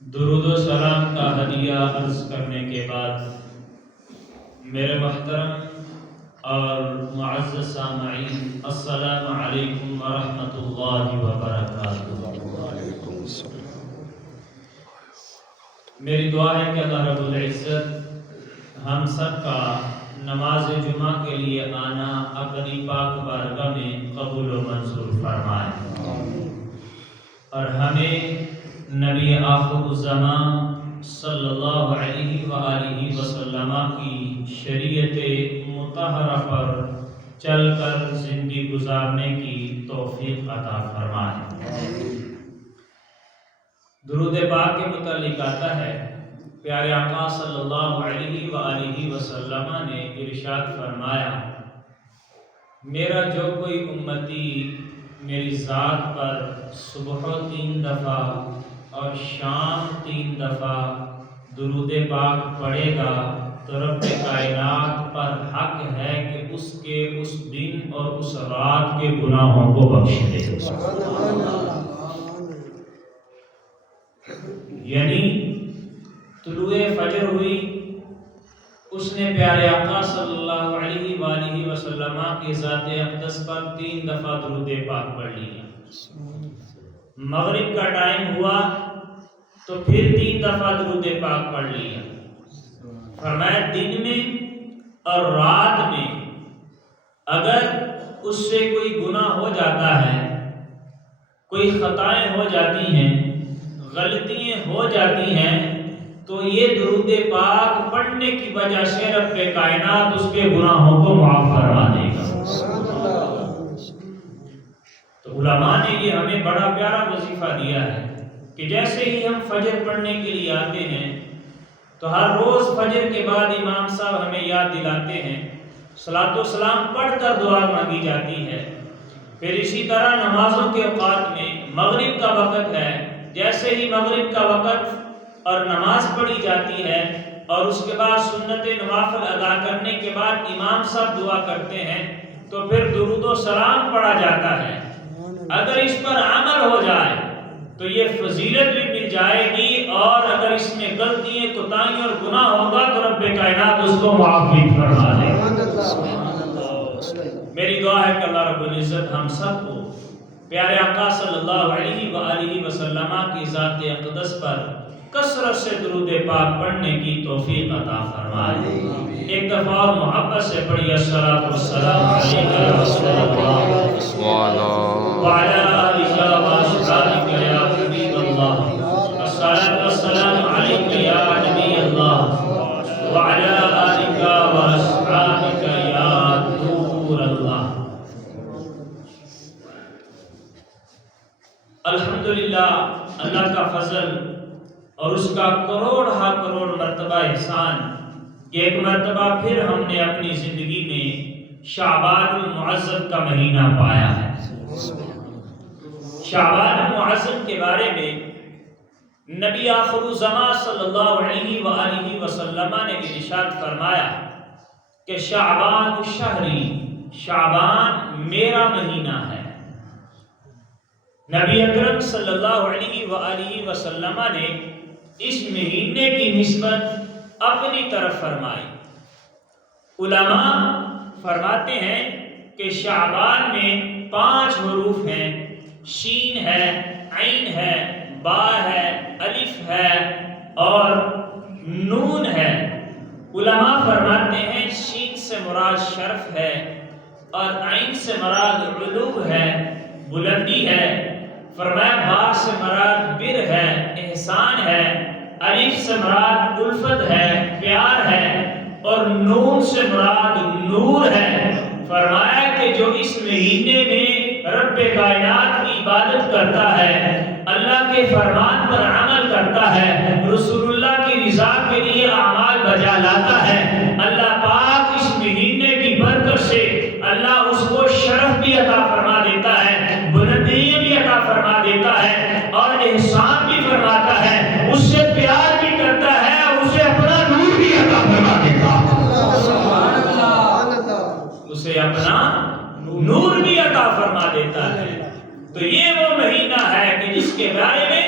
درود و سلام کا ہدیہ عرض کرنے کے بعد میرے محترم اور معزز سامعین، السلام علیکم ورحمۃ اللہ وبرکاتہ۔ میری دعا ہے کہ اللہ رب العزت ہم سب کا نماز جمعہ کے لیے آنا اپنی پاک بارگاہ میں قبول و منظور فرمائے، اور ہمیں نبی آخر الزمان صلی اللہ علیہ وآلہ وسلم کی شریعت مطہرہ پر چل کر زندگی گزارنے کی توفیق عطا فرمائے۔ درود پاک کے متعلق آتا ہے، پیارے آقا صلی اللہ علیہ وآلہ وسلم نے ارشاد فرمایا، میرا جو کوئی امتی میری ذات پر صبح 3 دفعہ اور شام 3 دفعہ درود پاک پڑھے گا تو رب کائنات پر حق ہے کہ اس کے اس دن اور اس رات کے گناہوں کو بخش دے۔ یعنی طلوع فجر ہوئی، اس نے پیارے آقا صلی اللہ علیہ وآلہ وسلم کے ذات اقدس پر 3 دفعہ درود پاک پڑھ لیا۔ مغرب کا ٹائم ہوا تو پھر 3 دفعہ درود پاک پڑھ لیا۔ فرمایا دن میں اور رات میں اگر اس سے کوئی گناہ ہو جاتا ہے، کوئی خطائیں ہو جاتی ہیں، غلطیاں ہو جاتی ہیں، تو یہ درود پاک پڑھنے کی وجہ سے رب کائنات اس کے گناہوں کو معاف فرما دے گا۔ تو علماء نے یہ ہمیں بڑا پیارا وظیفہ دیا ہے کہ جیسے ہی ہم فجر پڑھنے کے لیے آتے ہیں تو ہر روز فجر کے بعد امام صاحب ہمیں یاد دلاتے ہیں، صلاۃ و سلام پڑھ کر دعا مانگی جاتی ہے۔ پھر اسی طرح نمازوں کے اوقات میں مغرب کا وقت ہے، جیسے ہی مغرب کا وقت اور نماز پڑھی جاتی ہے اور اس کے بعد سنت نوافل ادا کرنے کے بعد امام صاحب دعا کرتے ہیں تو پھر درود و سلام پڑھا جاتا ہے۔ اگر اس پر عمل ہو جائے تو یہ فضیلت بھی مل جائے گی، اور اگر اس میں غلطیاں، کوتاہیاں اور گناہ ہوگا تو رب کائنات اس کو معاف بھی فرما دے گا۔ میری دعا ہے کہ اللہ رب العزت ہم سب کو پیارے آقا صلی اللہ علیہ وآلہ وسلم کی ذات اقدس پر کثرت سے درود پاک پڑھنے کی توفیق عطا فرمائے۔ ایک دفعہ اور محبت سے پڑھیے، الصلاۃ والسلام علیکہ یا رسول اللہ وعلی آلہ واصحابہ یا حبیب اللہ، الصلاۃ والسلام علیکہ یا نبی اللہ وعلی آلہ واصحابہ یا نور اللہ۔ الحمدللہ، اللہ کا فضل اور اس کا کروڑ ہا کروڑ مرتبہ احسان کہ ایک مرتبہ پھر ہم نے اپنی زندگی میں شعبان المعظم کا مہینہ پایا ہے۔ شعبان المعظم کے بارے میں نبی آخر الزمان صلی اللہ علیہ وآلہ وسلم نے ارشاد فرمایا کہ شعبان الشہری، شعبان میرا مہینہ ہے۔ نبی اکرم صلی اللہ علیہ وآلہ وسلم نے اس مہینے کی نسبت اپنی طرف فرمائی۔ علماء فرماتے ہیں کہ شعبان میں 5 حروف ہیں، شین ہے، عین ہے، با ہے، الف ہے اور نون ہے۔ علماء فرماتے ہیں شین سے مراد شرف ہے، اور عین سے مراد علو ہے، بلندی ہے۔ فرمایا با سے مراد بر ہے، احسان ہے، الف سے مراد الفت ہے، پیار ہے، اور نون سے مراد نور ہے۔ فرمایا کہ جو اس مہینے میں رب کائنات کی عبادت کرتا ہے، اللہ کے فرمان پر عمل کرتا ہے، رسول اللہ کی رضا کے لیے اعمال بجا لاتا ہے، اللہ پاک اس مہینے کی برکت سے اللہ اس کو شرف بھی عطا فرما دیتا ہے، بلندی بھی عطا فرما دیتا ہے، اور احسان بھی فرماتا ہے، اس سے پیار بھی کرتا ہے، اور اسے اپنا نور بھی عطا فرما دیتا ہے، اسے اپنا نور بھی عطا فرما دیتا ہے۔ تو یہ وہ مہینہ ہے کہ جس کے بارے میں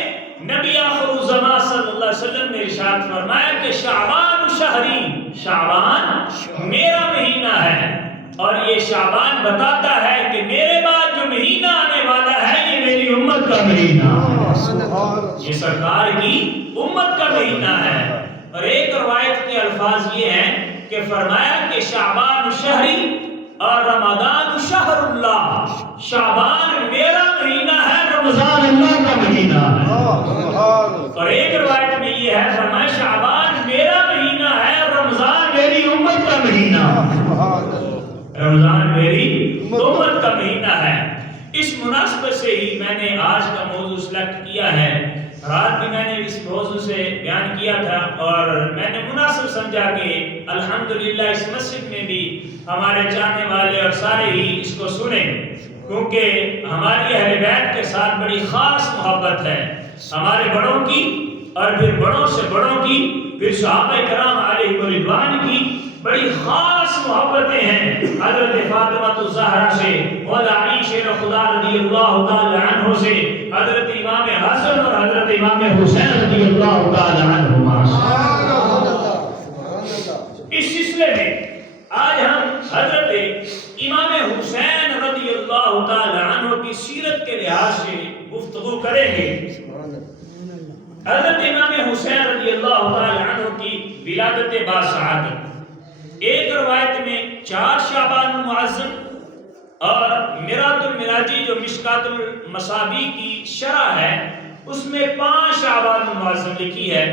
نبی آخر الزمان صلی علیہ وسلم نے ارشاد فرمایا کہ شعبان شہری، شعبان میرا مہینہ ہے، اور یہ شعبان بتاتا ہے کہ میرے بعد جو مہینہ آنے والا ہے یہ میری امت کا مہینہ ہے، یہ سرکار کی امت کا مہینہ ہے۔ اور ایک روایت کے الفاظ یہ ہیں کہ فرمایا کہ شعبان شہری اور رمضان شہر اللہ، شعبان میرا مہینہ ہے، رمضان اللہ کا مہینہ ہے۔ اور ایک روایت میں یہ ہے فرمایا شعبان میرا مہینہ ہے، رمضان میری امت کا مہینہ ہے، رمضان میری امت کا مہینہ ہے۔ اس مناسبت سے ہی میں نے آج کا موضوع سلیکٹ کیا ہے۔ رات بھی میں نے اس موضوع سے بیان کیا تھا اور میں نے مناسب سمجھا کہ الحمدللہ اس مسجد میں بھی ہمارے چاہنے والے اور سارے ہی اس کو سنیں، کیونکہ ہماری اہل بیت کے ساتھ بڑی خاص محبت ہے، ہمارے بڑوں کی اور پھر بڑوں سے بڑوں کی، پھر صحابہ کرام علیہ رضوان کی بڑی خاص محبتیں ہیں۔ حضرت فاطمہ الزہرا سے، مولا علی شیر خدا رضی اللہ تعالی عنہ سے، حضرت امام حسن اور حضرت امام حسین رضی اللہ تعالی عنہما۔ اس سلسلے میں آج ہم حضرت امام حسین رضی اللہ تعالی عنہ کی سیرت کے لحاظ سے گفتگو کریں گے۔ حضرت امام حسین رضی اللہ تعالی عنہ کی ولادت باسعادت ایک روایت میں 4 شعبان المعظم اور میرات المراجی جو مشکات المصابیح کی شرح ہے اس میں 5 شعبان المعظم لکھی ہے۔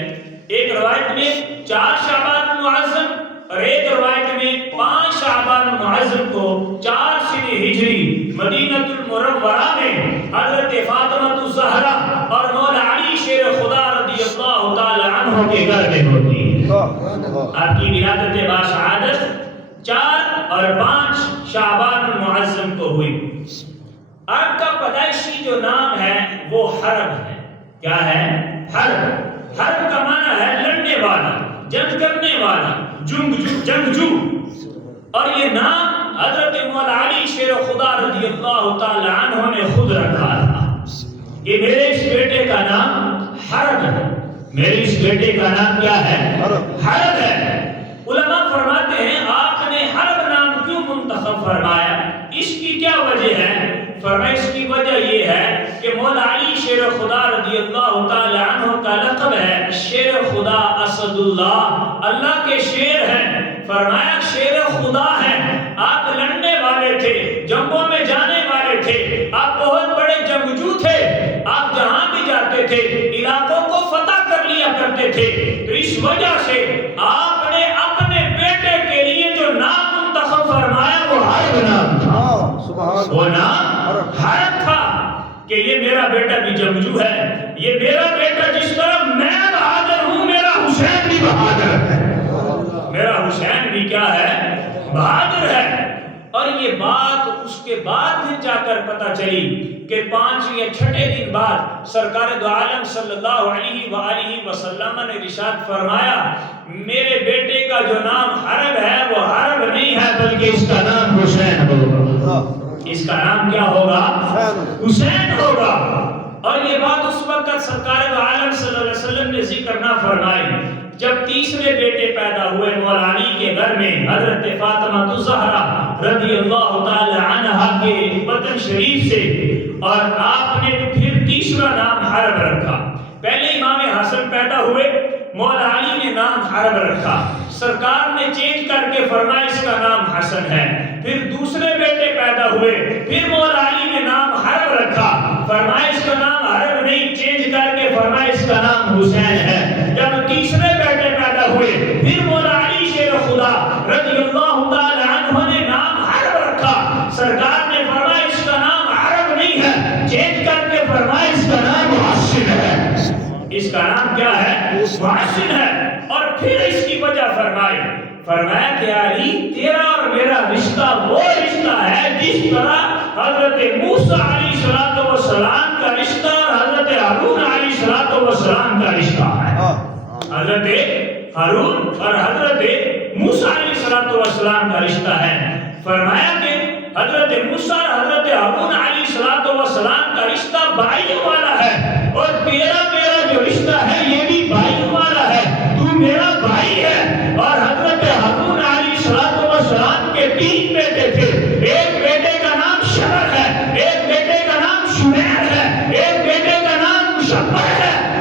ایک روایت میں 4 شعبان المعظم اور ایک روایت میں 5 شعبان المعظم کو 4 سنہ ہجری مدینہ المنورہ میں حضرت فاطمہ الزہرا اور مولا علی شیر خدا رضی اللہ تعالی عنہ کے گھر میں ہوتی ہے۔ آپ کی ولادت باسعادت 4 اور 5 شعبان المعظم کو ہوئی۔ آپ کا پیدائشی جو نام ہے وہ حرب ہے۔ کیا ہے؟ حرب۔ حرب کا معنی ہے لڑنے والا، جنگ کرنے والا، جنگجو۔ اور یہ نام حضرت مولا علی شیر خدا رضی اللہ تعالی عنہ نے خود رکھا تھا کہ میرے اس بیٹے کا نام حرب ہے، میرے اس بیٹے کا نام کیا ہے؟ حرب ہے۔ علماء فرماتے ہیں آپ نے حرب نام کیوں منتخب فرمایا، اس کی کیا وجہ ہے؟ فرمایا اس کی وجہ یہ ہے کہ مولا علی شیر خدا رضی اللہ تعالی عنہ کا لقب ہے شیر خدا اسد اللہ، اللہ کے شیر ہیں۔ فرمایا شیر خدا ہیں، آپ لڑنے والے تھے، جنگوں میں جانے والے تھے، آپ بہت بڑے جنگجو تھے، آپ جہاں بھی جاتے تھے علاقوں کو فتح کر لیا کرتے تھے۔ تو اس وجہ سے آپ نے اپنے بیٹے کے لیے جو نام منتخب فرمایا وہ حرب نام تھا، وہ نام حرب تھا کہ یہ میرا بیٹا بھی جنگجو ہے، یہ میرا بیٹا جس طرح میں بہادر ہوں میرا حسین بھی بہادر ہے، میرا حسین بھی کیا ہے؟ بہادر ہے۔ اور یہ بات اس کے بعد پھر جا کر پتہ چلی کہ 5 یا 6 دن بعد سرکار دو عالم صلی اللہ علیہ وآلہ وسلم نے ارشاد فرمایا میرے بیٹے کا جو نام حرب ہے وہ حرب نہیں ہے بلکہ اس کا نام حسین ہوگا، اس کا نام کیا ہوگا؟ حسین ہوگا۔ اور یہ بات اس وقت سرکار دو عالم صلی اللہ علیہ وسلم نے ذکر نہ فرمائی جب تیسرے بیٹے پیدا ہوئے مولا علی کے گھر میں حضرت فاطمہ الزہرا رضی اللہ تعالی عنہا کے وطن شریف سے، اور آپ نے پھر تیسرا نام حرب رکھا۔ پہلے امام حسن پیدا ہوئے، مولا علی نے نام حرب رکھا، سرکار نے چینج کر کے فرمایا اس کا نام حسن ہے۔ پھر دوسرے بیٹے پیدا ہوئے، پھر مولا علی نے نام حرب رکھا، فرمایا اس کا نام حرب نہیں، چینج کر کے فرمایا اس کا نام حسین ہے۔ جب تیسرے بیٹے پیدا ہوئے پھر مولا علی شیر خدا رضی اللہ تعالی عنہ نے نام حرب رکھا، سرکار نے فرمایا اس کا نام حرب نہیں ہے، چینج کر کے فرمایا اس کا نام محسن ہے، اس کا نام کیا ہے؟ محسن ہے۔ اور پھر اس کی وجہ فرمایا کہ علی تیرا اور میرا رشتہ وہ رشتہ ہے جس طرح حضرت موسیٰ علیہ السلام کا رشتہ اور حضرت ہارون علیہ السلام کا رشتہ ہے۔ حضرت ہارون اور حضرت موسیٰ علیہ السلام کا رشتہ ہے۔ فرمایا کہ حضرت موسیٰ اور حضرت ہارون علیہ السلام کا رشتہ بھائیوں والا ہے، اور تیرا میرا جو رشتہ ہے یہ بھی بھائیوں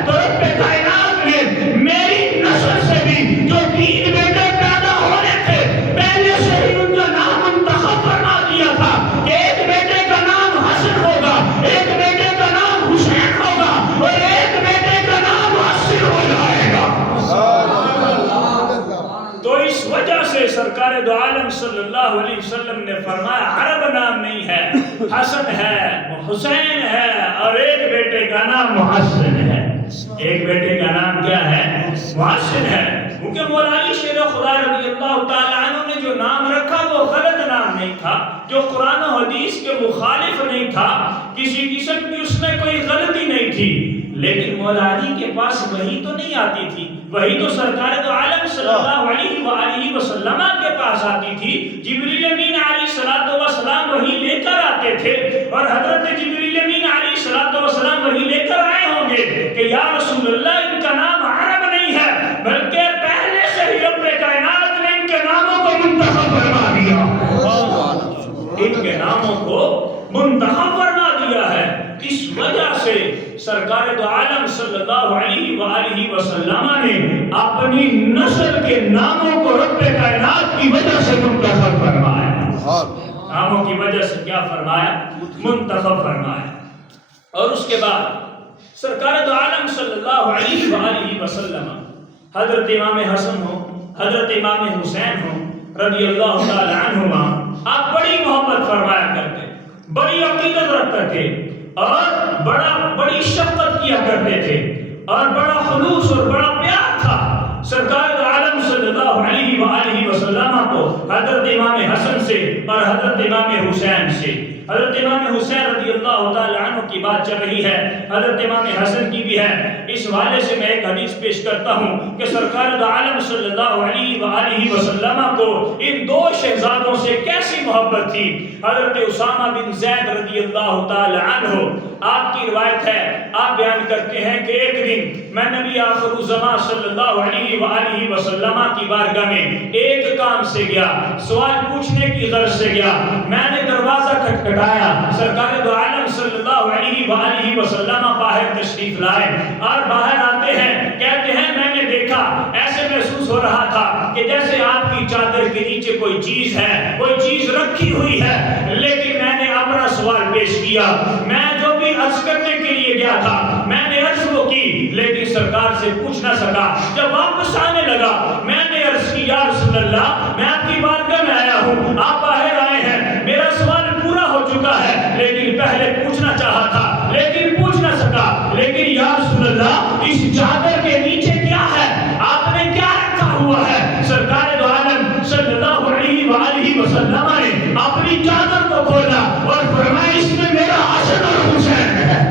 تو رب کائنات نے میری نسل سے بھی جو 3 بیٹے پیدا ہونے تھے پہلے سے ہی ان کا نام منتخب فرما دیا تھا کہ ایک بیٹے کا نام حسن ہوگا، ایک بیٹے کا نام حسین ہوگا اور ایک بیٹے کا نام حسن ہو جائے گا۔ تو اس وجہ سے سرکار دو عالم صلی اللہ علیہ وسلم نے فرمایا عرب نام نہیں ہے، حسن ہے، حسین ہے اور ایک بیٹے کا نام محسن ہے۔ ایک بیٹے کا نام کیا ہے؟ محسن ہے۔ کیونکہ مولا علی شیر خدا رضی اللہ تعالیٰ عنہ نے جو نام رکھا وہ غلط نام نہیں تھا، جو قرآن و حدیث کے مخالف نہیں تھا، کسی قسم کی اس میں کوئی غلطی نہیں تھی، لیکن مولا علی کے پاس وحی تو نہیں آتی تھی، وحی تو سرکار دو عالم صلی اللہ علیہ وآلہ وسلم کے پاس آتی تھی۔ جبریل امین علیہ السلام وحی لے کر آتے تھے اور حضرت جبریل امین علیہ السلام وحی لے کر آئے ہوں گے کہ یا رسول اللہ ان کا نام عرب نہیں ہے بلکہ پہلے سے ہی رب کائنات نے ان کے ناموں کو منتخب فرما دیا، ان کے ناموں کو منتخب فرما دیا ہے۔ اس وجہ سے سرکار دو عالم صلی اللہ علیہ وآلہ وسلم نے اپنی نسل کے ناموں کو رب کائنات کی وجہ سے منتخب فرمایا، ناموں کی وجہ سے کیا فرمایا؟ منتخب فرمایا۔ اور اس کے بعد سرکار دو عالم صلی اللہ علیہ وآلہ وسلم حضرت امام حسن ہو، حضرت امام حسین ہو رضی اللہ تعالی عنہما، آپ بڑی محبت فرمایا کرتے، بڑی عقیدت رکھتے تھے اور بڑی شفقت کیا کرتے تھے اور بڑا خلوص اور بڑا پیار تھا سرکار دو عالم صلی اللہ علیہ وآلہ وسلم کو حضرت امام حسن سے اور حضرت امام حسین سے۔ حضرت امام حسین رضی اللہ تعالی عنہ کی بات چل رہی ہے، حضرت امام حسن کی بھی ہے۔ اس حوالے سے میں ایک حدیث پیش کرتا ہوں کہ سرکار دو عالم صلی اللہ علیہ وآلہ وسلم کو ان 2 شہزادوں سے کیسی محبت تھی۔ حضرت اسامہ بن زید رضی اللہ تعالی عنہ، آپ کی روایت ہے، آپ بیان کرتے ہیں کہ ایک دن میں نبی آخر الزمان صلی اللہ علیہ وآلہ وسلم کی بارگاہ میں ایک کام سے گیا، سوال پوچھنے کی غرض سے گیا۔ میں نے دروازہ کھٹکھٹایا، سرکار دو عالم صلی اللہ علیہ وآلہ وسلم باہر تشریف لائے اور باہر آتے ہیں، کہتے ہیں میں نے دیکھا، ایسے محسوس ہو رہا تھا کہ جیسے آپ کی چادر کے نیچے کوئی چیز ہے، کوئی چیز رکھی ہوئی ہے، لیکن میں نے اپنا سوال پیش کیا۔ میں جو بھی عرض کرنے کے لیے گیا تھا میں نے عرض وہ کی لیکن سرکار سے پوچھ نہ سکا۔ جب واپس آنے لگا میں نے عرض کی یا رسول اللہ میں آپ کی بارگاہ میں آیا ہوں، آپ باہر آئے ہیں، میرا سوال پورا ہو چکا ہے لیکن پہلے پوچھنا چاہا تھا لیکن پوچھ نہ سکا۔ لیکن یا رسول اللہ اس چادر کے نیچے کیا ہے، آپ نے کیا رکھا ہوا ہے؟ سرکار دو عالم صلی اللہ علیہ وآلہ وسلم نے اپنی چادر کو کھولا اور فرمایا اس میں میرا حسن اور حسین ہے،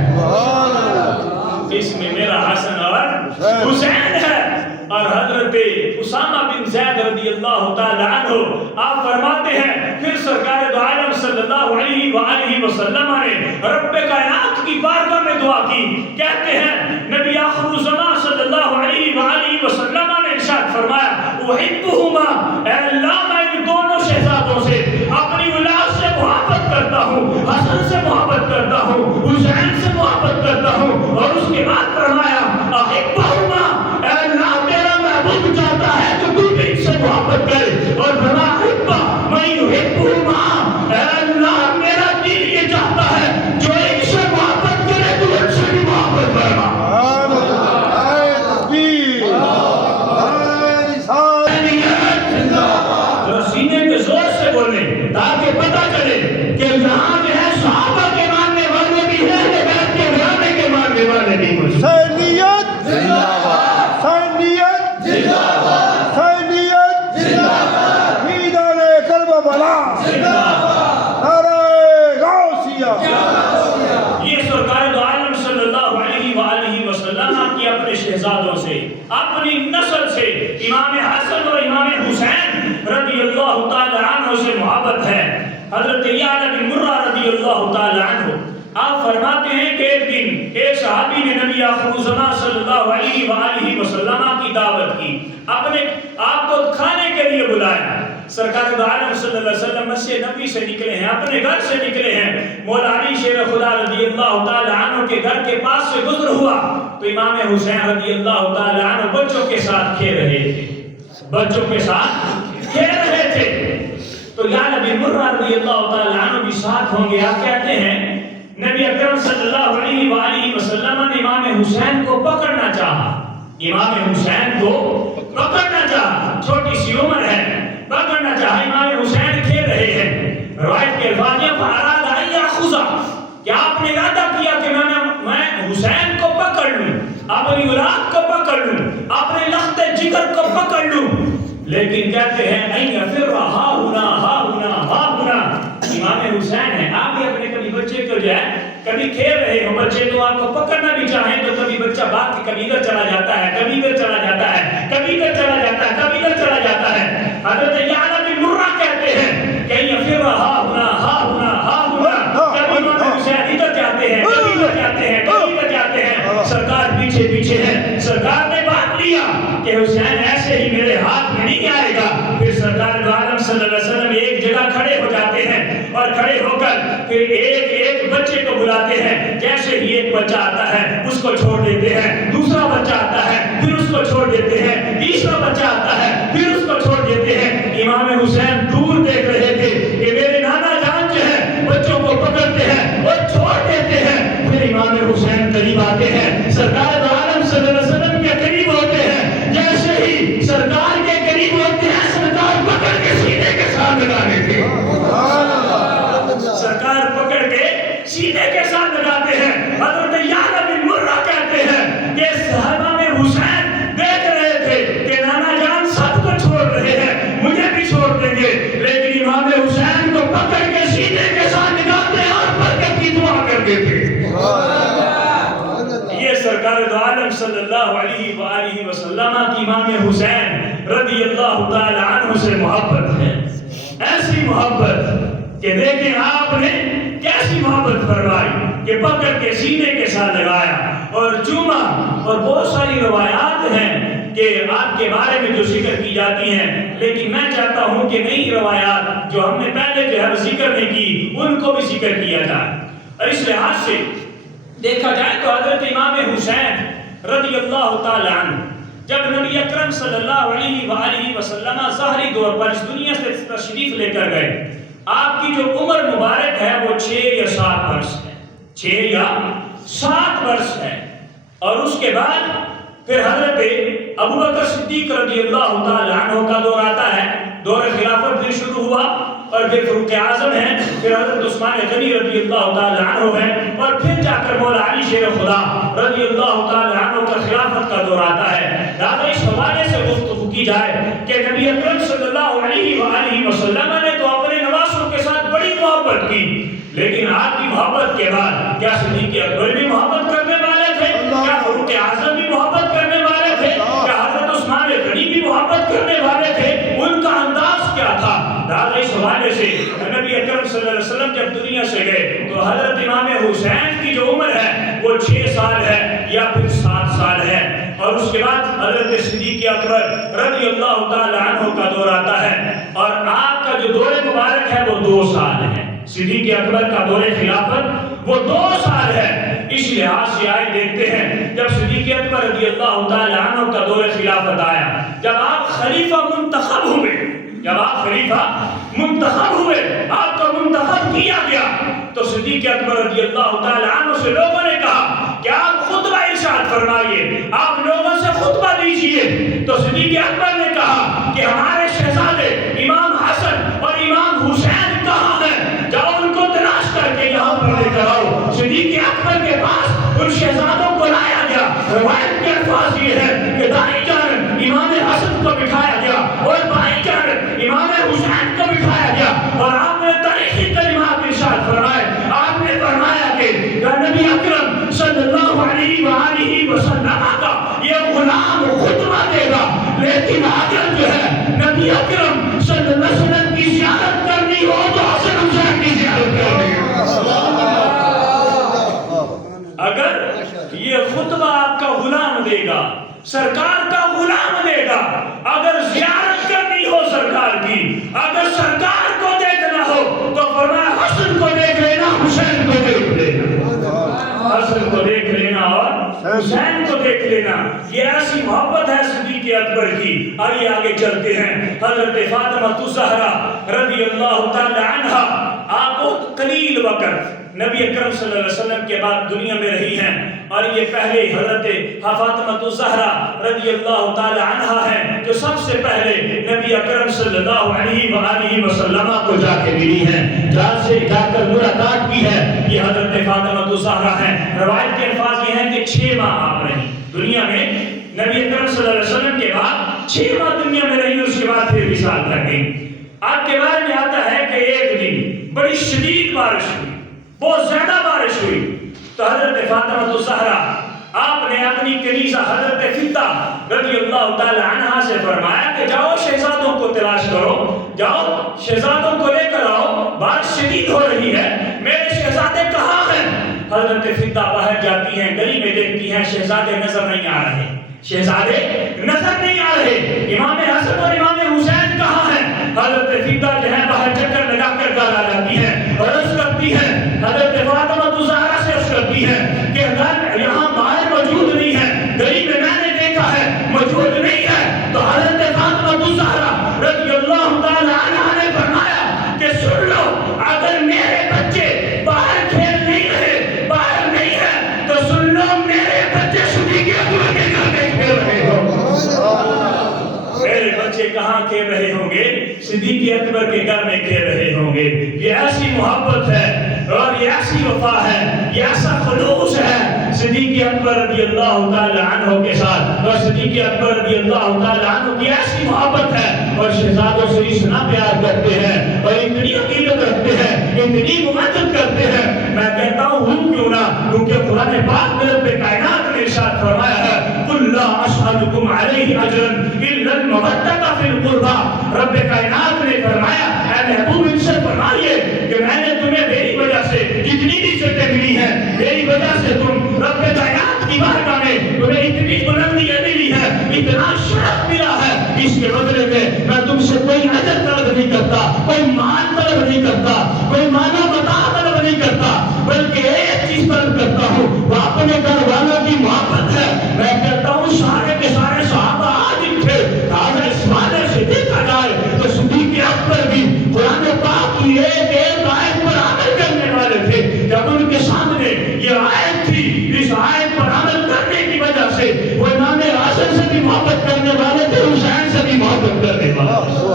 اس میں میرا حسن اور حسین ہے۔ اور حضرت اسامہ بن زید رضی اللہ تعالی عنہ آپ فرماتے ہیں پھر سرکار دو عالم صلی اللہ علیہ وآلہ وسلم نے رب کائنات کی بارگاہ میں دعا کی، کہتے ہیں نبی آخر الزمان صلی اللہ علیہ وآلہ وسلم نے ارشاد فرمایا احبہما، اے اللہ میں ان دونوں شہزادوں سے اپنی اولاد سے محبت کرتا ہوں، حسن سے محبت کرتا ہوں، حسین سے محبت کرتا ہوں۔ اور اس کے بعد فرمایا احبہما، اے اللہ تیرا محبوب چاہتا ہے کہ تو بھی ان سے محبت کرے، اور فرمایا احبہ میں احبہما، اے اللہ میرا دل یہ چاہتا ہے جو ان سے محبت کرے تو ان سے بھی محبت کرنا۔ تاکہ پتہ چلے کہ یہاں جو ہے صحابہ کے ماننے والے بھی ہیں، بیت کے گھرانے کے ماننے والے بھی ہیں۔ حسینیت زندہ باد، حسینیت زندہ باد، حسینیت زندہ باد، میدان کربلا زندہ باد، نعرہ غوثیہ۔ یہ سرکار دو عالم صلی اللہ علیہ وآلہ وسلم کی اپنے شہزادوں سے، اپنی نسل سے امام حسن اور امام حسین رضی اللہ تعالی عنہ سے محبت ہے۔ حضرت یعلا بن مرہ رضی اللہ تعالی عنہ آپ فرماتے ہیں کہ ایک دن ایک صحابی نے نبی آخر الزمان صلی اللہ علیہ وآلہ وسلم کی دعوت کی، اپنے آپ کو کھانے کے لیے بلایا۔ سرکار دو عالم صلی اللہ علیہ وسلم مسجد نبوی سے نکلے ہیں، اپنے گھر سے نکلے ہیں، مولا علی شیر خدا رضی اللہ تعالی عنہ کے گھر کے پاس سے گزر ہوا تو امام حسین رضی اللہ تعالی عنہ بچوں کے ساتھ کھیل رہے تھے، بچوں کے ساتھ کھیل رہے تھے۔ تو یا نبی مرہ رضی اللہ تعالی عنہ بھی ساتھ ہوں گے۔ آپ کہتے ہیں نبی اکرم صلی اللہ علیہ وآلہ وسلم نے امام حسین کو پکڑنا چاہا، امام حسین کو پکڑنا چاہا، چھوٹی سی عمر ہے، پکڑنا چاہا۔ امام حسین کھیل رہے ہیں، روایت کے الفاظ ہیں فَأَرَادَ أَن يَأْخُذَ، کہ آپ نے ارادہ کیا کہ میں حسین کو پکڑ لوں، اپنی اولاد کو پکڑ لوں، اپنے لخت جگر کو پکڑ لوں، لیکن کہتے ہیں أَن يَفِرَّ هَا هُنَا هَا هُنَا هَا هُنَا۔ امام حسین ہیں، آپ بھی اپنے کبھی بچے کو جو ہے کبھی کھیل رہے ہو، بچے کو آپ کو پکڑنا بھی چاہیں تو کبھی بچہ بھاگ کے کبھی ادھر چلا جاتا ہے، کبھی ادھر چلا جاتا ہے، کبھی ادھر چلا جاتا ہے، کبھی ادھر چلا جاتا ہے۔ حضرت یعلا بن مرہ کہتے ہیں کہ یفر ہا ہنا ہا ہنا ہا ہنا، کبھی امام حسین ادھر جاتے ہیں، کبھی ادھر جاتے ہیں، کبھی ادھر جاتے ہیں، سرکار پیچھے پیچھے ہے۔ سرکار نے بات لیا کہ حسین ایسے ہی میرے ہاتھ میں نہیں آئے گا۔ پھر سرکار دو عالم صلی اللہ علیہ وسلم ایک جگہ کھڑے ہو جاتے ہیں اور کھڑے ہو کر پھر ایک ایک بچے کو بلاتے ہیں، جیسے ہی ایک بچہ آتا ہے اس کو چھوڑ دیتے ہیں، دوسرا بچہ آتا ہے پھر اس کو چھوڑ دیتے ہیں، تیسرا بچہ آتا ہے پھر اس کو چھوڑ دیتے ہیں۔ امام حسین دور دیکھ رہے تھے کہ میرے نانا جان جو ہے بچوں کو پکڑتے ہیں اور چھوڑ دیتے ہیں، پھر امام حسین قریب آتے ہیں، سرکار دو عالم صلی اللہ علیہ وسلم کے قریب ہوتے ہیں، جیسے ہی سرکار کے قریب ہوتے ہیں سرکار پکڑ کے سینے کے ساتھ لگا دیتے ہیں، سرکار پکڑ کے سینے کے ساتھ لگاتے ہیں۔ حضرت یعلا بن مرہ کہتے ہیں کہ صحابہ میں حسین دیکھ رہے تھے کہ نانا جان سب کو چھوڑ رہے ہیں، مجھے بھی چھوڑ دیں گے، لیکن امام حسین کو پکڑ کے سینے کے ساتھ لگاتے اور برکت کی دعا کرتے تھے۔ یہ سرکار دو عالم صلی اللہ علیہ وآلہ وسلم کی امام حسین رضی اللہ تعالی عنہ سے محبت ہے، ایسی محبت کہ دیکھیں آپ نے کیسی محبت فرمائی کہ پکڑ کے سینے کے ساتھ لگایا اور چوما۔ اور بہت ساری روایات ہیں کہ آپ کے بارے میں جو ذکر کی جاتی ہیں، لیکن میں چاہتا ہوں کہ نئی روایات جو ہم نے پہلے جو ہے ذکر نہیں کی ان کو بھی ذکر کیا جائے۔ اور اس لحاظ سے دیکھا جائے تو حضرت امام حسین رضی اللہ تعالی عنہ جب نبی اکرم صلی اللہ علیہ وآلہ وسلم ظاہری طور پر اس دنیا سے تشریف لے کر گئے، آپ کی جو عمر مبارک ہے وہ 6 یا 7 برس ہے، 6 یا 7 برس ہے۔ اور اس کے بعد پھر حضرت ابوبکر صدیق رضی اللہ تعالی عنہ کا دور آتا ہے، دور خلافت پھر شروع ہوا، اور پھر فاروق اعظم ہیں، پھر حضرت عثمان غنی رضی اللہ تعالی عنہ ہے، اور پھر جا کر مولا علی شیر خدا رضی اللہ تعالی عنہ کا خلافت کا دور آتا ہے۔ لہذا اس حوالے سے گفتگو کی جائے کہ نبی اکرم صلی اللہ علیہ وآلہ وسلم نے تو اپنے نواسوں کے ساتھ بڑی محبت کی، لیکن آپ کی محبت کے بعد کیا صدیق اکبر بھی محبت کرنے والے تھے؟ کیا فاروق اعظم بھی محبت کرنے والے تھے؟ کیا حضرت عثمان غنی بھی محبت کرنے والے تھے؟ ان کا انداز کیا تھا؟ لہذا اس حوالے سے نبی اکرم صلی اللہ علیہ وسلم جب دنیا سے گئے تو حضرت امام حسین کی جو عمر ہے وہ 6 سال ہے یا پھر 7 سال ہے، اور اس کے بعد حضرت صدیق اکبر رضی اللہ تعالی عنہ کا دور آتا ہے، اور آپ کا جو دور مبارک ہے وہ 2 سال ہے۔ صدیق اکبر کا دور خلافت وہ 2 سال ہے۔ اس لحاظ سے آئے دیکھتے ہیں جب صدیق اکبر رضی اللہ تعالی عنہ کا دور خلافت آیا، جب آپ خلیفہ منتخب ہوئے، جب آپ خلیفہ منتخب ہوئے، آپ کو منتخب کیا گیا، تو صدیق اکبر رضی اللہ تعالی عنہ سے لوگوں نے کہا کہ آپ خطبہ ارشاد فرمائیے، آپ لوگوں سے خطبہ دیجئے۔ تو صدیق اکبر نے کہا کہ ہمارے شہزادے امام حسن اور امام حسین کہاں ہیں؟ جاؤ ان کو تلاش کر کے یہاں پر لے کر آؤ۔ صدیق اکبر کے پاس ان شہزادوں کو لایا گیا۔ روایت کے الفاظ یہ ہے کہ دائیں جانب امام حسن کو بٹھایا گیا اور بائیں جانب امام حسین کو بٹھایا گیا، اور آپ نے تاریخی کلمات ارشاد فرمائے۔ آپ نے فرمایا کہ نبی اکرم صلی اللہ علیہ وآلہ وسلم کا یہ غلام خطبہ دے گا، لیکن اگر جو ہے نبی اکرم صلی اللہ علیہ وسلم کی زیارت کرنی ہو تو حسن حسین کی زیارت کرنی ہو۔ اگر یہ خطبہ آپ کا غلام دے گا، سرکار کا غلام دے گا، اگر زیارت کرنی ہو سرکار سرکار کی. اگر سرکار کو دیکھنا ہو تو فرمایا حسن کو دیکھ لینا, حسین کو دیکھ لینا, حسن کو دیکھ لینا اور حسین کو دیکھ لینا. یہ ایسی محبت ہے صدیق اکبر کی. آئیے آگے چلتے ہیں. حضرت فاطمہ الزہرا رضی اللہ تعالی عنہا, آپ بہت قلیل وقت نبی اکرم صلی اللہ علیہ وسلم کے بعد دنیا میں رہی ہیں, اور یہ پہلے حضرت فاطمہ الزہرا رضی اللہ تعالی عنہا ہے جو سب سے پہلے نبی اکرم صلی اللہ علیہ وآلہ وسلم کو جا کے ملی ہیں, جا کر ملاقات کی ہے. یہ حضرت فاطمہ الزہرا ہیں. روایت کے الفاظ یہ ہیں کہ 6 ماہ آپ رہی دنیا میں. نبی اکرم صلی اللہ علیہ وسلم کے بعد 6 ماہ دنیا میں رہی, اس کے بعد پھر وصال کر گئی. آپ کے بارے میں آتا ہے کہ ایک دن بڑی شدید بارش ہوئی, بہت زیادہ بارش ہوئی, تو حضرت فاطمہ الزہرا آپ نے اپنی کنیزہ حضرت فدہ رضی اللہ تعالی عنہا سے فرمایا کہ جاؤ شہزادوں کو تلاش کرو, جاؤ شہزادوں کو لے کر آؤ, بارش شدید ہو رہی ہے, میرے شہزادے کہاں ہیں؟ حضرت فدہ باہر جاتی ہیں, گلی میں دیکھتی ہیں شہزادے نظر نہیں آ رہے, شہزادے نظر نہیں آ رہے. امام حسن اور امام حسین کہاں ہیں؟ حضرت فدہ جو ہے باہر چکر لگا کر گھر آ جاتی ہیں اور عرض کرتی ہیں, حضرت فاطمہ الزہرا سے عرض کرتی ہیں کہ گھر یہاں باہر موجود نہیں ہے, گلی میں میں نے دیکھا ہے موجود نہیں ہے. تو حضرت فاطمہ الزہرا رضی اللہ تعالی عنہا نے فرمایا کہ سن لو, اگر میرے بچے باہر کھیل نہیں رہے, باہر نہیں ہے, تو سن لو میرے بچے صدیق اکبر کے گھر میں کھیل رہے ہوں. میرے بچے کہاں کھیل رہے ہوں گے؟ صدیق اکبر کے گھر میں کھیل رہے ہوں گے. یہ ایسی محبت ہے اور یہ ایسی وفا ہے, یہ ایسا خلوص ہے صدیق اکبر رضی اللہ تعالی عنہ کے ساتھ. اور صدیق اکبر رضی اللہ تعالی عنہ کی ایسی محبت ہے اور شہزادوں سے اتنا پیار کرتے ہیں اور اتنی عقیدت رکھتے ہیں, اتنی مدد کرتے ہیں. میں کہتا ہوں کیوں نہ, کیونکہ قرآن پاک میں رب کائنات نے ارشاد فرمایا ہے قُلْ لَا أَسْأَلُكُمْ عَلَيْهِ أَجْرًا إِلَّا الْمَوَدَّةَ فِي الْقُرْبَى. رب کائنات نے فرمایا اے محبوب ان سے فرمائیے کہ میں نے تمہیں میری وجہ سے جتنی بھی عزتیں ملی ہیں, میری وجہ سے تم رب کائنات کی بارگاہ میں تمہیں اتنی بلندیاں ملی ہے, اتنا شرف ملا ہے, اس کے بدلے میں تم سے کوئی اجر طلب نہیں کرتا, کوئی مال طلب نہیں کرتا, کوئی مانا متا طلب نہیں کرتا, بلکہ ایک چیز طلب کرتا ہوں, وہ اپنے گھر والوں کی محبت ہے. میں کہتا ہوں سارے کے سارے صحابہ آج اٹھے, اگر اس معنی سے دیکھا جائے تو صدیق اکبر بھی قرآن پاک کی ایک آیت پر عمل کرنے والے تھے. جب ان کے سامنے یہ آیت تھی, اس آیت پر عمل کرنے کی وجہ سے وہ امام حسن سے بھی محبت کرنے والے تھے, حسین سے بھی محبت کرنے والے تھے,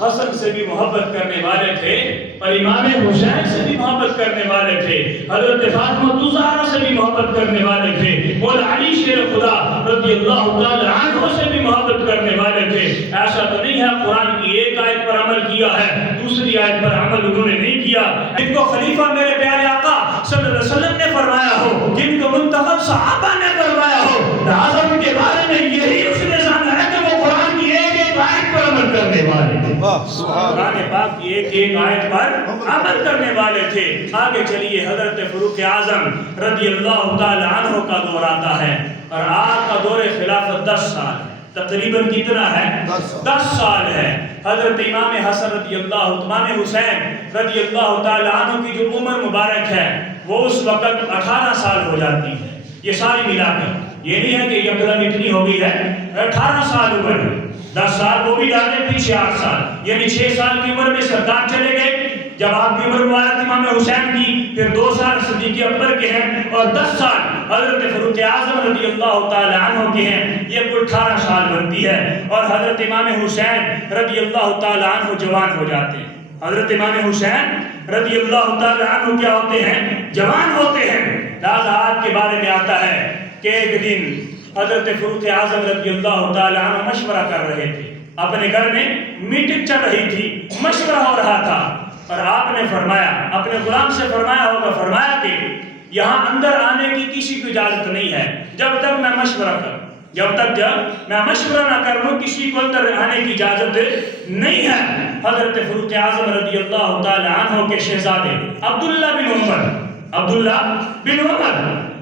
حسن سے بھی محبت کرنے والے تھے اور امام حسین سے بھی محبت کرنے والے تھے, حضرت فاطمہ الزہرا سے بھی محبت کرنے والے تھے, مولا علی شیر خدا رضی اللہ تعالی عنہ سے بھی محبت کرنے والے تھے. ایسا تو نہیں ہے قرآن کی ایک آیت پر عمل کیا ہے, دوسری آیت پر عمل انہوں نے نہیں کیا. جن کو خلیفہ میرے پیارے آقا صلی اللہ علیہ وسلم نے فرمایا ہو, جن کو منتخب صحابہ نے فرمایا ہو, لہذا ان کے بارے میں یہی اس نے جانا ہے کہ وہ قرآن کی ایک آیت پر عمل کرنے والے تھے, قرآن پاک کی ایک آیت پر عمل کرنے والے تھے. آگے چلیے, حضرت فاروق اعظم رضی اللہ تعالی عنہ کا دور آتا ہے اور آپ کا دور خلافت 10 سال ہے. تقریباً کتنا ہے؟ 10 سال ہے. حضرت امام حسن رضی اللہ, امام حسین رضی اللہ تعالی عنہ کی جو عمر مبارک ہے وہ اس وقت 18 سال ہو جاتی ہے. یہ ساری ملا کر, یہ نہیں ہے کہ یکدم اتنی ہو گئی ہے, 18 سال عمر ہے. 10 سال وہ بھی ڈالے, پیچھے 8 سال, یعنی 6 سال کی عمر میں سرکار چلے گئے. جب آپ کی عمر مبارک امام حسین کی, پھر 2 سال صدیق اکبر کے ہیں اور 10 سال حضرت فاروق اعظم رضی اللہ تعالی عنہ کے ہیں. یہ کل 18 سال بنتی ہے. اور حضرت امام حسین رضی اللہ تعالی عنہ جوان ہو جاتے ہیں. حضرت امام حسین رضی اللہ تعالی عنہ کیا ہوتے ہیں؟ جوان ہوتے ہیں. لہذا آپ کے بارے میں آتا ہے کہ ایک دن حضرت فاروق اعظم رضی اللہ تعالی عنہ مشورہ کر رہے تھے, اپنے گھر میں میٹنگ چل رہی تھی, مشورہ ہو رہا تھا, اور آپ نے فرمایا, اپنے غلام سے فرمایا ہوگا, فرمایا کہ یہاں اندر آنے کی کسی کو اجازت نہیں ہے جب تک میں مشورہ کروں, جب میں مشورہ نہ کروں کسی کو اندر آنے کی اجازت نہیں ہے. حضرت فاروق اعظم رضی اللہ تعالی عنہ کے شہزادے عبداللہ بن عمر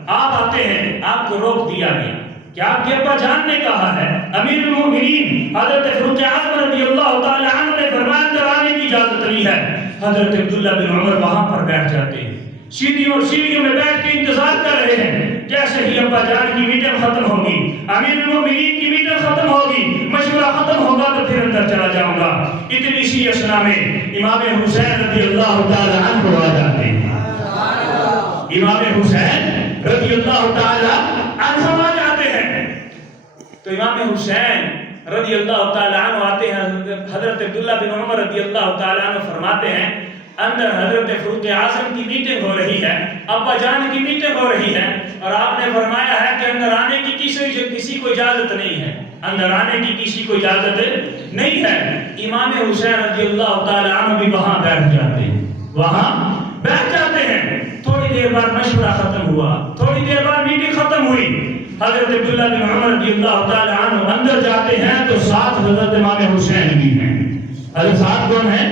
آپ آتے ہیں, آپ کو روک دیا گیا. کہ آپ کے ابا جان نے کہا ہے، امیر المومنین حضرت فاروق اعظم رضی اللہ تعالی عنہ نے فرمایا اندر آنے کی اجازت نہیں ہے۔ حضرت عبداللہ بن عمر وہاں پر بیٹھ جاتے ہیں، سیڑھیوں میں بیٹھ کے انتظار کر رہے ہیں، جیسے ہی ابا جان کی میٹنگ ختم ہوگی، امیر المومنین کی میٹنگ ختم ہوگی، مشورہ ختم ہوگا تو پھر اندر چلا جاؤں گا۔ اتنی سی اسنا میں امام حسین رضی اللہ تعالی عنہ آ جاتے ہیں، امام حسین رضی اللہ تعالی عنہ آ جاتے ہیں۔ تو امام حسین رضی اللہ تعالی عنہ آتے ہیں، حضرت عبداللہ بن عمر رضی اللہ تعالی عنہ فرماتے ہیں اندر حضرت فاروق اعظم کی میٹنگ ہو رہی ہے، ابا جان کی میٹنگ ہو رہی ہے، اور آپ نے فرمایا ہے کہ اندر آنے کی کسی کو اجازت نہیں ہے، اندر آنے کی کسی کو اجازت نہیں ہے۔ امام حسین رضی اللہ تعالی عنہ بھی وہاں بیٹھ جاتے ہیں، وہاں بیٹھ جاتے ہیں۔ تھوڑی دیر بعد مشورہ ختم ہوا، تھوڑی دیر بعد میٹنگ ختم ہوئی، حضرت عبداللہ بن عمر رضی اللہ تعالی عنہ اندر جاتے ہیں تو ساتھ حضرت امام حسین بھی ہیں۔ حضرت ساتھ کون ہیں؟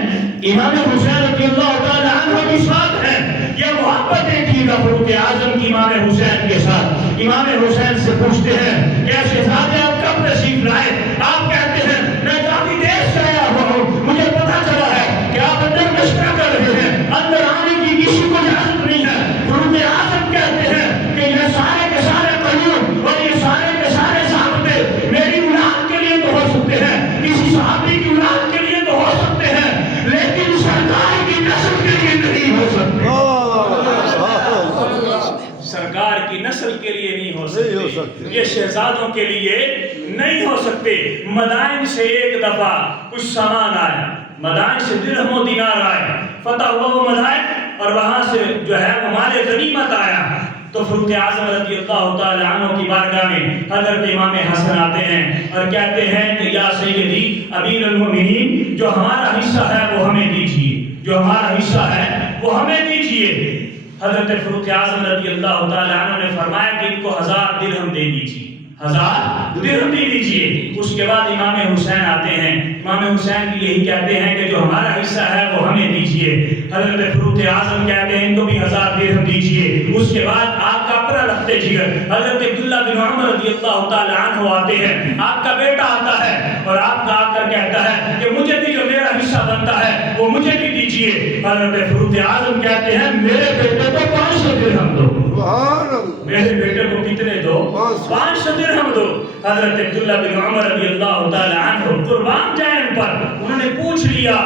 امام حسین رضی اللہ تعالی عنہ بھی ساتھ ہیں۔ یہ محبت دیکھیے گا فاروق اعظم کی امام حسین کے ساتھ۔ امام حسین سے پوچھتے ہیں کہ شہزادے آپ کب تشریف لائے؟ آپ کہتے ہیں میں کافی دیر سے آیا ہوں، مجھے پتا چلا ہے کہ آپ اندر مشورہ کر رہے ہیں، اندر آنے کی کسی کو اجازت نہیں ہے۔ فاروق اعظم کہتے ہیں کہ یہ سارے کے سارے قانون اور یہ سارے کے سارے ضابطے میری اولاد کے لیے تو ہو سکتے ہیں، کسی صحابی کی اولاد کے لیے تو ہو سکتے ہیں، لیکن سرکار کی نسل کے لیے نہیں ہو سکتے۔ سرکار کی نسل کے لیے نہیں ہو سکتے، یہ شہزادوں کے لیے نہیں ہو سکتے۔ مدائن سے ایک دفعہ کچھ سامان آیا، مدائن سے درہم و دینار آئے، فتح ہوا وہ مدائن، اور وہاں سے جو ہے وہ مال غنیمت آیا۔ تو فاروق اعظم رضی اللہ تعالی عنہ کی بارگاہ میں حضرت امام حسن آتے ہیں اور کہتے ہیں کہ یا سیدی امیر المومنین، جو ہمارا حصہ ہے وہ ہمیں دیجیے، جو ہمارا حصہ ہے وہ ہمیں دیجیے۔ حضرت فاروق اعظم رضی اللہ تعالی عنہ نے فرمایا کہ ان کو 1000 درہم دے دیجیے، 1000 درہم دے دیجیے۔ اس کے بعد امام حسین آتے ہیں، امام حسین بھی یہی کہتے ہیں کہ جو ہمارا حصہ ہے وہ ہمیں دیجیے۔ حضرت فاروق اعظم کہتے ہیں ان کو بھی 1000 درہم دیجیے۔ اس کے بعد آپ کا اپنا رخت جگر حضرت عبداللہ بن عمر رضی اللہ تعالی عنہ آتے ہیں، آپ کا بیٹا آتا ہے اور آپ کا آ کر کہتا ہے کہ مجھے بھی جو میرا حصہ بنتا ہے وہ مجھے بھی دیجیے۔ حضرت فاروق اعظم کہتے ہیں میرے بیٹے کو 500 درہم دو، میرے بیٹے کو کتنے دو؟ 500 درہم دو۔ حضرت عبداللہ بن عمر رضی اللہ تعالی عنہ قربان جائیں ان پر، انہوں نے پوچھ لیا،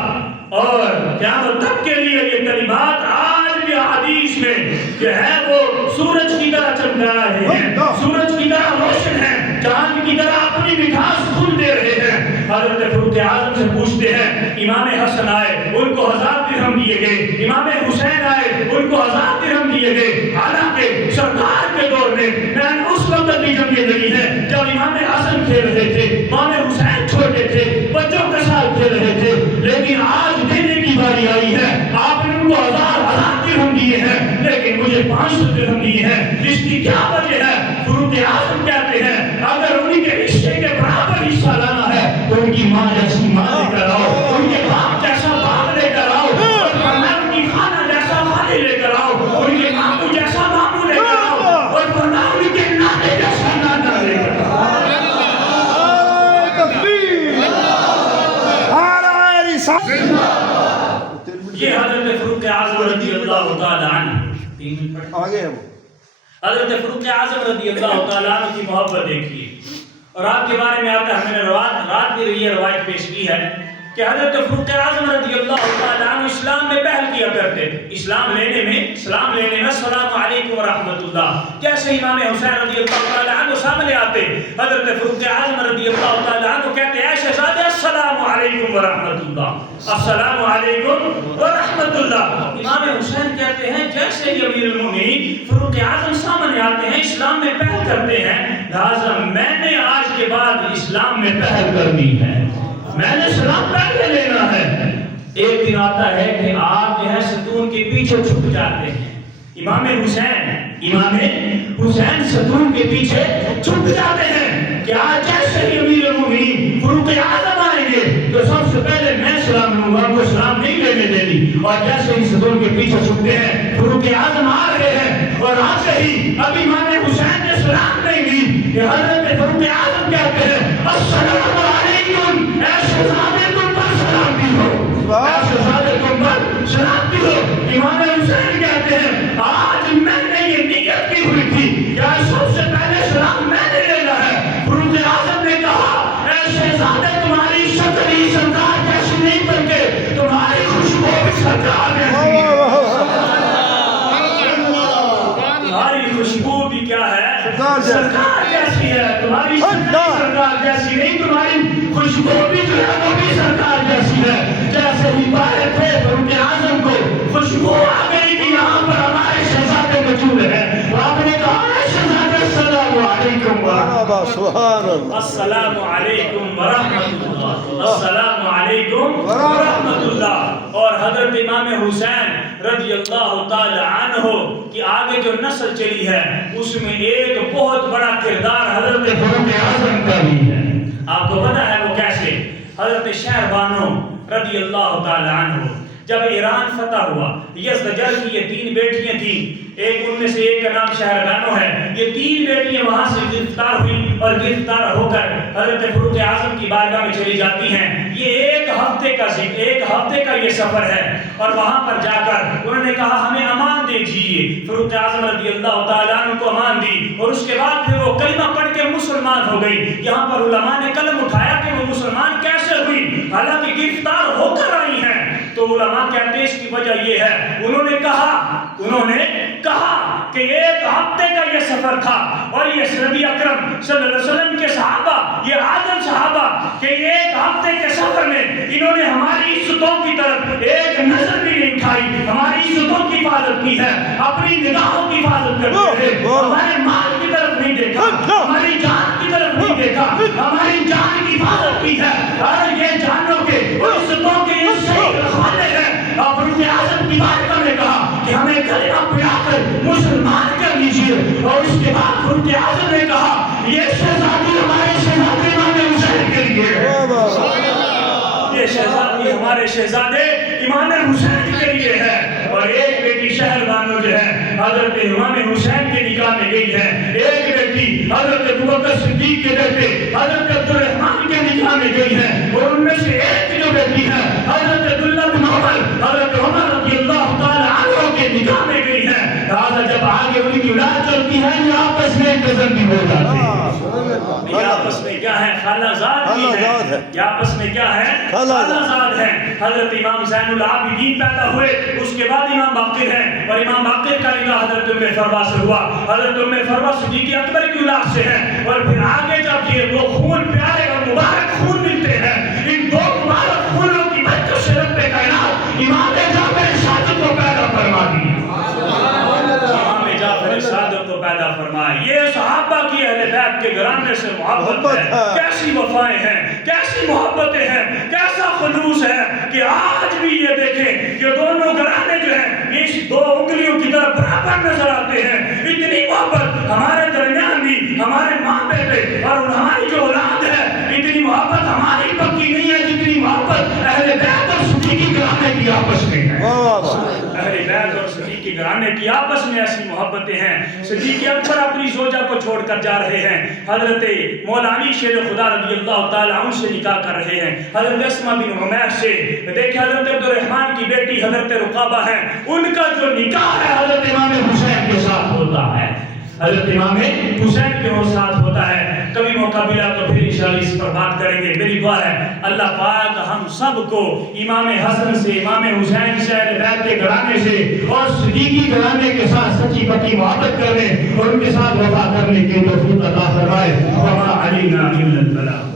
اور قیامت تک کے لیے یہ کلمات آج بھی حدیث میں جو ہے وہ سورج کی طرح چمکا رہے ہیں، سورج کی طرح روشن ہیں، چاند کی طرح اپنی مٹھاس کھل دے رہے ہیں۔ حضرت فاروق اعظم سے پوچھتے ہیں، امام حسن آئے ان کو 1000 درہم دیے گئے، امام حسین آئے ان کو 1000 درہم دیے گئے۔ حالانکہ سرکار کے دور میں اس وقت بھی جنگیں لڑی ہیں جب امام حسن کھیل رہے تھے، امام حسین چھوٹے تھے، بچوں کے ساتھ کھیل رہے تھے، لیکن آج دینے کی باری آئی ہے۔ آپ نے ان کو 1000 درہم دیے ہیں لیکن مجھے 500 درہم دیے ہیں، اس کی کیا وجہ ہے؟ فاروق اعظم کہتے ہیں اگر انہیں کے حصے کے برابر حصہ لانا ہے تو ان کی ماں جیسی ماں لے کر آؤ، ان کے باپ جیسا باپ لے کر آؤ، اور ان کی خالہ جیسا خالہ لے کر آؤ، ان کے ماموں جیسا ماموں لے کر آؤ، اور ان کے نانے جیسا نانا لے کر آؤ۔ یہ حضرت فاروق اعظم رضی اللہ تعالی عنہ، حضرت فاروق اعظم رضی اللہ تعالی عنہ کی محبت دیکھیے۔ اور آپ کے بارے میں آتا ہے، ہم نے رات بھی یہ روایت پیش کی ہے کہ حضرت فاروق اعظم رضی اللہ تعالی عنہ اسلام میں پہل کیا کرتے تھے، اسلام لینے میں السلام علیکم ورحمۃ اللہ۔ جیسے امام حسین رضی اللہ تعالی عنہ سامنے آتے، حضرت فاروق اعظم رضی اللہ تعالی عنہ کہتے ہیں اے شہزادے السلام علیکم ورحمۃ اللہ، السلام علیکم ورحمۃ اللہ۔ امام حسین کہتے ہیں جیسے ہی امیر المومنین فاروق اعظم سامنے آتے ہیں، اسلام میں پہل کرتے ہیں، لہذا میں نے آج کے بعد اسلام میں پہل کرنی ہے، میں نے سلام پہلے لینا ہے۔ ایک دن آتا ہے کہ آپ جو ہے ستون کے پیچھے چھپ جاتے ہیں، امام حسین ستون کے پیچھے چھپ جاتے ہیں کہ آج جیسے ہی امیر المومنین فاروق اعظم آئیں گے تو سب سے پہلے میں سلام لوں گا، وہ سلام نہیں لینے دینی۔ اور جیسے ہی ستون کے پیچھے چھپتے ہیں، فاروق اعظم آ رہے ہیں، اور آتے ہی اب امام حسین نے سلام نہیں دی کہ حضرت اعظم کہتے ہیں السلام علیکم، اے شہزادے تم پر سلامتی ہو، اے شہزادے تم پر سلامتی ہو۔ امام حسین کہتے ہیں آج میں نے یہ نیت کی ہوئی تھی کہ سب سے پہلے سلام میں نے لینا ہے۔ فاروق اعظم نے کہا اے شہزادے تمہاری شکل ہی سرکار جیسی نہیں بلکہ تمہاری خوشبو بھی سرکار جیسی ہے۔ تمہاری خوشبو بھی کیا ہے؟ سرکار جیسی ہے۔ تمہاری شکل سرکار جیسی نہیں، تمہاری خوشبو بھی جو ہے وہ بھی سرکار جیسی ہے۔ جیسے ہی پائے تھے فاروق اعظم کو خوشبو آ گئی کہ یہاں پر ہمارے شہزادے موجود ہیں، تو آپ نے کہا اے شہزادے السلام علیکم سبحان اللہ، السلام علیکم ورحمۃ اللہ، السلام علیکم ورحمۃ اللہ۔ اور حضرت امام حسین رضی اللہ تعالی عنہ کی آگے جو نسل چلی ہے اس میں ایک بہت بڑا کردار حضرت فاروق اعظم کا بھی ہے۔ آپ کو پتا ہے وہ کیسے؟ حضرت شہربانو رضی اللہ تعالی عنہ جب ایران فتح ہوا، یزدجل کی یہ 3 بیٹیاں تھیں، ایک ان میں سے ایک کا نام شہربانو ہے، یہ 3 بیٹیاں وہاں سے گرفتار ہوئی اور گرفتار ہو کر حضرت فاروق اعظم کی بارگاہ میں چلی جاتی ہیں۔ یہ ایک ہفتے کا یہ سفر ہے، اور وہاں پر جا کر انہوں نے کہا ہمیں امان دے دیجیے۔ فاروق اعظم رضی اللہ تعالیٰ عنہ کو امان دی، اور اس کے بعد پھر وہ کلمہ پڑھ کے مسلمان ہو گئی۔ یہاں پر علماء نے قلم اٹھایا کہ وہ مسلمان کیسے ہوئی حالانکہ گرفتار ہو کر آئی ہیں، تو علماء کہتے ہیں اس کی وجہ یہ ہے انہوں نے کہا کہ ایک ہفتے کا یہ سفر تھا، اور یہ نبی اکرم صلی اللہ علیہ وسلم کے صحابہ، یہ عادل صحابہ کہ ایک ہفتے کے سفر میں انہوں نے ہماری عزتوں کی طرف ایک نظر بھی نہیں اٹھائی، ہماری عزتوں کی حفاظت کی ہے، اپنی نگاہوں کی حفاظت کرتے ہیں، ہمارے مال کی طرف نہیں دیکھا، ہماری جان کی طرف نہیں دیکھا، ہماری جان کی حفاظت کی ہے۔ اور یہ جانو کہ عزتوں کے یہ صحیح رکھوانے ہیں۔ اور فاروق اعظم کی بارگاہ میں کہا کہ ہمیں کلمہ پڑھا کر مسلمان کر لیجیے، اور اس کے بعد فاروق اعظم نے کہا یہ شہزادی ہمارے شہزادے امام حسین کے لیے ہے، یہ شہزادی ہمارے شہزادے امام حسین کے لیے ہے۔ اور ایک بیٹی شہربانو جو ہے حضرت امام حسین کے نکاح میں گئی ہے، ایک بیٹی حضرت ابوبکر صدیق کے بیٹے حضرت عبدالرحمن کے نکاح میں گئی ہے، اور ان میں سے ایک جو بیٹی ہے حضرت عبداللہ بن عمر حضرت عمر رضی اللہ تعالی عنہ کے نکاح میں گئی ہے۔ لہٰذا جب آگے ان کی اولاد چلتی ہے یہ آپس میں کزن بھی ہو جاتے ہیں۔ یہ آپس میں کیا ہے؟ خالہ زاد بھی ہے۔ یہ آپس میں کیا ہے؟ خالہ زاد ہے۔ حضرت امام زین العابدین پیدا ہوئے، اس کے بعد امام باقر ہیں، اور امام باقر کا نکاح حضرت ام فروہ سے ہوا، حضرت ام فروہ صدیق اکبر کی اولاد سے ہے۔ اور پھر آگے جب یہ وہ خون پیارے اور مبارک خون ملتے ہیں، ان 2 مبارک خونوں کی برکت سے رب کائنات امام جعفر صادق کو پیدا فرما دیا۔ امام جعفر صادق کو پیدا فرمایا۔ یہ صحابہ کی اہل بیت کے گھرانے سے محبت ہے، کیسی وفائیں ہیں، کیسی محبتیں ہیں، کیسا خلوص ہے کہ آج بھی یہ دیکھیں یہ دونوں گھرانے جو ہیں اس 2 انگلیوں کی طرف برابر نظر آتے ہیں۔ اتنی محبت ہمارے درمیان بھی، ہمارے ماں بیٹے اور ہماری جو اولاد ہے، اتنی محبت ہماری پکی نہیں ہے جتنی محبت اہل بیت اور صدیقی گھرانے کی آپس میں ہے۔ اہل بیت اور صدیقی گھرانے کی آپس میں ایسی محبتیں ہیں۔ صدیق اکبر اپنی زوجہ کو چھوڑ کر جا رہے ہیں، حضرت مولا علی شیر خدا رضی اللہ تعالیٰ عنہ سے نکاح کر رہے ہیں، حضرت اسماء بن عمیر سے۔ دیکھیں حضرت عبدالرحمن کی بیٹی حضرت رقابہ ہیں، ان کا جو نکاح ہے حضرت امام حسین کے ساتھ ہوتا ہے، حضرت امام حسین کے ساتھ ہوتا ہے۔ کبھی موقع ملا تو پھر انشاءاللہ اس پر بات کریں گے۔ میری دعا ہے اللہ پاک ہم سب کو امام حسن سے، امام حسین سے، اہل بیت کے گھرانے سے اور صدیقی گھرانے کے ساتھ سچی پکی محبت کرنے اور ان کے ساتھ وفا کرنے کی توفیق عطا فرمائے۔ وما علینا الا البلاغ۔